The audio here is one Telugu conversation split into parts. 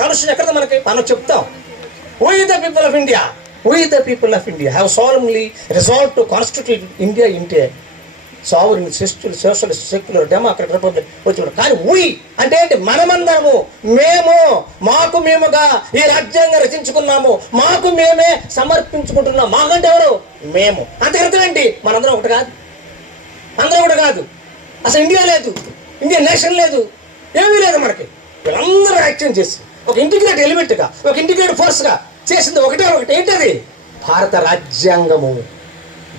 కాన్స్టిట్యూషన్ ఎక్కడ మనకి మనం చెప్తాం. We the people of India, we the people of India have solemnly resolved to constitute India into sovereign, socialist, secular, democratic republic. కానీ we అంటే ఏంటి? మనమందరము, మేము, మాకు మేముగా ఈ రాజ్యాంగం రచించుకున్నాము, మాకు మేమే సమర్పించుకుంటున్నాం. మాకంటే ఎవరు? మేము. అంతకర్థం ఏంటి? మనందరం ఒకటి కాదు, అందరం ఒకటి కాదు. అసలు ఇండియా లేదు, ఇండియన్ నేషన్ లేదు, ఏమీ లేదు మనకి. వీళ్ళందరూ యాక్షన్ చేసి ఒక ఇంటిగ్రేట్ ఎలిమెంట్గా, ఒక ఇంటిగ్రేట్ ఫోర్స్గా చేసింది ఒకటే ఒకటి. ఏంటది? భారత రాజ్యాంగము.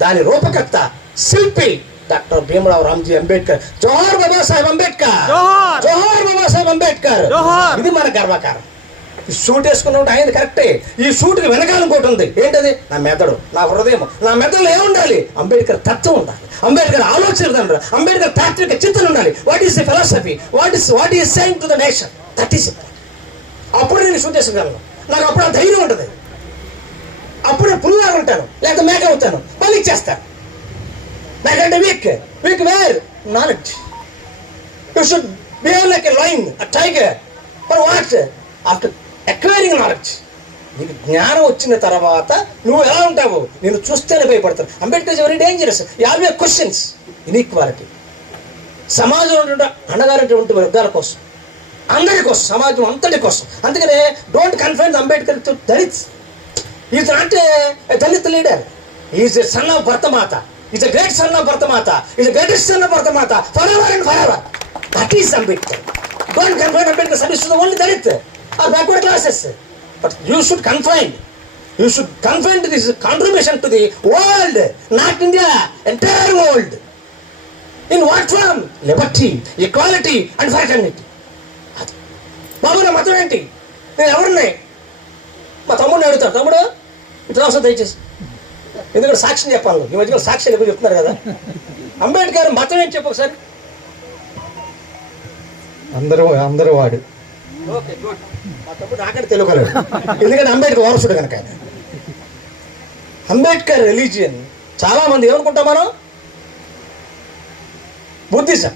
దాని రూపకర్త, శిల్పి డాక్టర్ భీమరావు రామ్జీ అంబేద్కర్. జోహార్ బాబాసాహెబ్ అంబేద్కర్, జోహార్ బాబాసాహెబ్ అంబేద్కర్. ఇది మన గర్వకారం. ఈ సూట్ వేసుకున్న ఆయన కరెక్టే. ఈ సూట్కి వెనకాల ఇంకోటి ఉంది. ఏంటది? నా మెదడు, నా హృదయం. నా మెదడులో ఏముండాలి? అంబేద్కర్ తత్వం ఉండాలి, అంబేద్కర్ ఆలోచన ఉండాలి, అంబేద్కర్ తాత్విక చింతన ఉండాలి. What is the philosophy, what is saying to the nation, that is it. అప్పుడు నేను షూట్ చేసుకోగలను. నాకు అప్పుడు ఆ ధైర్యం ఉంటుంది. అప్పుడు నేను పుల్లాగా ఉంటాను, లేకపోతే మేక అవుతాను, మళ్ళీ ఇచ్చేస్తాను. నాకంటే weak where knowledge. You should behave like a lion, a tiger. For what? After acquiring knowledge. నీకు జ్ఞానం వచ్చిన తర్వాత నువ్వు ఎలా ఉంటావు? నేను చూస్తేనే భయపడతాను. Ambedkar is very dangerous. You always questions inequality. సమాజంలో ఉండే అణగారినటువంటి వర్గాల కోసం, అందరి కోసం, సమాజం అంతటి కోసం. అందుకనే don't confine Ambedkar to Dalits. Is not a Dalit leader. Is a son of Bharatmata. Is a great son of Bharatmata. Is a greatest son of Bharatmata for ever and for ever. That is Ambedkar. Don't confine Ambedkar service to the only Dalit or backward classes, but you should confine to this contribution to the world, not India, entire world. In what form? Liberty, equality and fraternity. బాబు నా మతం ఏంటి? నేను ఎవరిని? మా తమ్ముడిని అడుగుతాను. తమ్ముడు ఇట్లా వస్తుంది దయచేసి, ఎందుకంటే సాక్ష్యం చెప్పాలి. ఈ మధ్యలో సాక్ష్యాలు ఎక్కువ చెప్తున్నారు కదా. అంబేద్కర్ మతం ఏంటి చెప్పు ఒకసారి. అందరూ వాడు. Okay, good. మా తమ్ముడు నాకంటే తెలుగులేదు, ఎందుకంటే అంబేద్కర్ వారసుడు కనుక. అంబేద్కర్ రిలీజియన్ చాలా మంది ఏమనుకుంటాం మనం? Buddhism.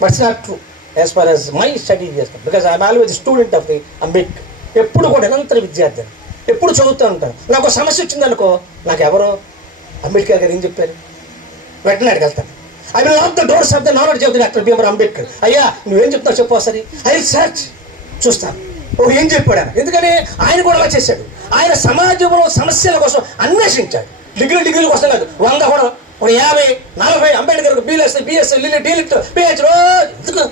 But's not true as far as my study చేస్తాను. Because I'm always student of the Ambedkar. ఎప్పుడు కూడా నిరంతర విద్యార్థి, ఎప్పుడు చదువుతూ ఉంటాను. నాకు ఒక సమస్య వచ్చిందనుకో, నాకు ఎవరో అంబేద్కర్ గారు ఏం చెప్పారు వెంటనే అడిగెళ్తాను. I will lock the doors of the knowledge of the doctor Bhimrao Ambedkar. అయ్యా నువ్వేం చెప్తావు చెప్పు ఒకసారి. ఐ విల్ సర్చ్, చూస్తాను ఓ ఏం చెప్పాడు ఆయన. ఎందుకని ఆయన కూడా అలా చేశాడు. ఆయన సమాజంలో సమస్యల కోసం అన్వేషించాడు. డిగ్రీల కోసం కాదు. 100 కూడా, ఒక 50, 40 అంబేద్కర్ బిఎస్సీ డీలిట్ పిహెచ్. ఎందుకు?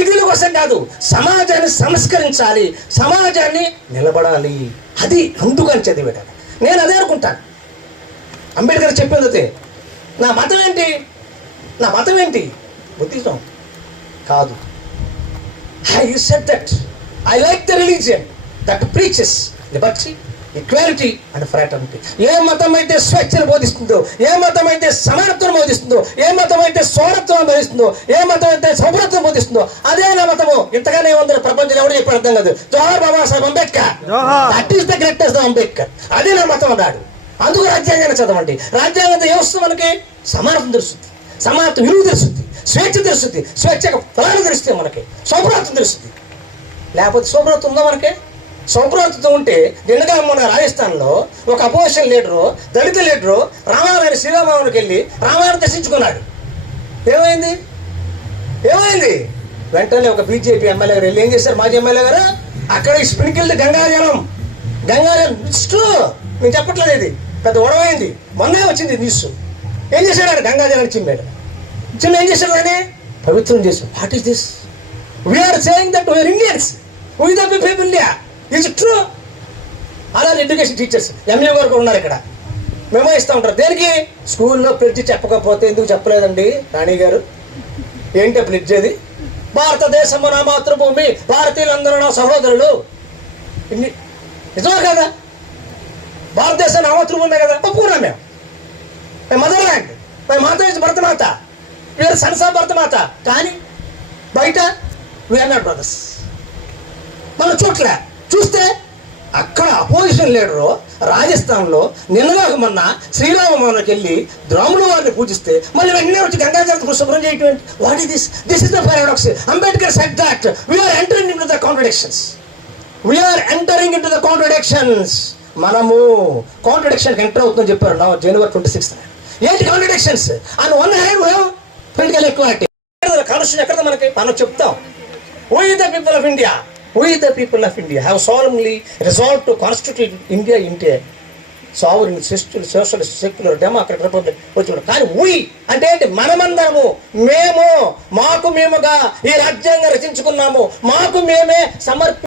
డిగ్రీల కోసం కాదు. సమాజాన్ని సంస్కరించాలి, సమాజాన్ని నిలబడాలి. అది అందుకని చదివాడు. నేను అదే అనుకుంటాను. అంబేద్కర్ చెప్పింది నా మతం ఏంటి? నా మతం ఏంటి? బుద్ధిజం కాదు. I said that I like the religion that preaches liberty, equality and fraternity. ఏ మతం అయితే స్వేచ్ఛను బోధిస్తుందో, ఏ మతం అయితే సమానత్వం బోధిస్తుందో, ఏ మతం అయితే సౌరత్వం బోధిస్తుందో, ఏ మతం అయితే సౌభ్రత్వం బోధిస్తుందో అదే నా మతము. ఇంతగానే ఉంది ప్రపంచంలో ఎవరు చెప్పారు అర్థం కాదు. జోహార్ Babasaheb Ambedkar. That is the greatest Ambedkar. అదే నా మతం అన్నాడు. అందుకు రాజ్యాంగాన్ని చదవండి. రాజ్యాంగంతో ఏమొస్తుంది మనకి? సమానత్వం తెలుస్తుంది, సమానత్వం విలువ తెలుస్తుంది, స్వేచ్ఛ తెలుస్తుంది, స్వేచ్ఛకు ఫలాలు తెలుస్తుంది, మనకి సౌభ్రాతం తెలుస్తుంది. లేకపోతే సౌభ్రాతం ఉందా మనకి? సౌభ్రాతం ఉంటే నిన్నగా మన రాజస్థాన్లో ఒక అపోజిషన్ లీడరు, దళిత లీడరు రామాలయ శ్రీరామానికి వెళ్ళి రామాయణం దర్శించుకున్నాడు. ఏమైంది? వెంటనే ఒక బీజేపీ ఎమ్మెల్యే గారు వెళ్ళి ఏం చేశారు? మాజీ ఎమ్మెల్యే గారు అక్కడ స్ప్రింకిల్డ్ గంగాజలం నేను చెప్పట్లేదు, ఇది పెద్ద గొడవైంది. మొన్నే వచ్చింది న్యూస్. ఏం చేశాడు ఆయన? గంగాజలాన్ని చిమ్మాడు. ఏం చేశాడు? అని పవిత్రం చేశాడు. What is this? We are saying that we are Indians, we the people of India. It's true. అలాగే ఎడ్యుకేషన్ టీచర్స్ ఎంఏ వరకు ఉన్నారు ఇక్కడ, మేము ఇస్తూ ఉంటారు. దేనికి? స్కూల్లో ప్లెడ్జ్ చెప్పకపోతే ఎందుకు చెప్పలేదండి రాణి గారు? ఏంటి ప్లెడ్జ్? అది భారతదేశము నా మాతృభూమి, భారతీయులందరూ నా సహోదరులు. ఇన్ని నిజమే కదా? భారతదేశం నా మాతృభూమి కదా, ఒప్పుకున్నాం మేము. మదర్ ల్యాండ్, మాత Bharatmata, we are sons of Bharatmata. కానీ బయట వీఆర్ నాట్ బ్రదర్స్. మనం చూస్తే అక్కడ అపోజిషన్ లీడరు రాజస్థాన్లో నిన్నగా మొన్న శ్రీరామకి వెళ్ళి ద్రాముడు వారిని పూజిస్తే మళ్ళీ వెంటనే వచ్చి గంగాజలం శుభ్రం చేయటం. What is this? This is the paradox. Ambedkar said that we are entering in to the contradictions. We are entering in to the contradictions. మనము కాంట్రడిక్షన్కి ఎంటర్ అవుతుందని చెప్పారు నా January 26th. ఏంటి contradictions? And one hand political equality. Constitution ఎక్కడ మనకి మనం చెప్తాం. We the people of India, we the people of India have solemnly resolved to constitute India into a sovereign, socialist, secular, democratic republic. కానీ we అంటే ఏంటి? మనమందరము, మేము, మాకు మేముగా ఈ రాజ్యాంగం రచించుకున్నాము, మాకు మేమే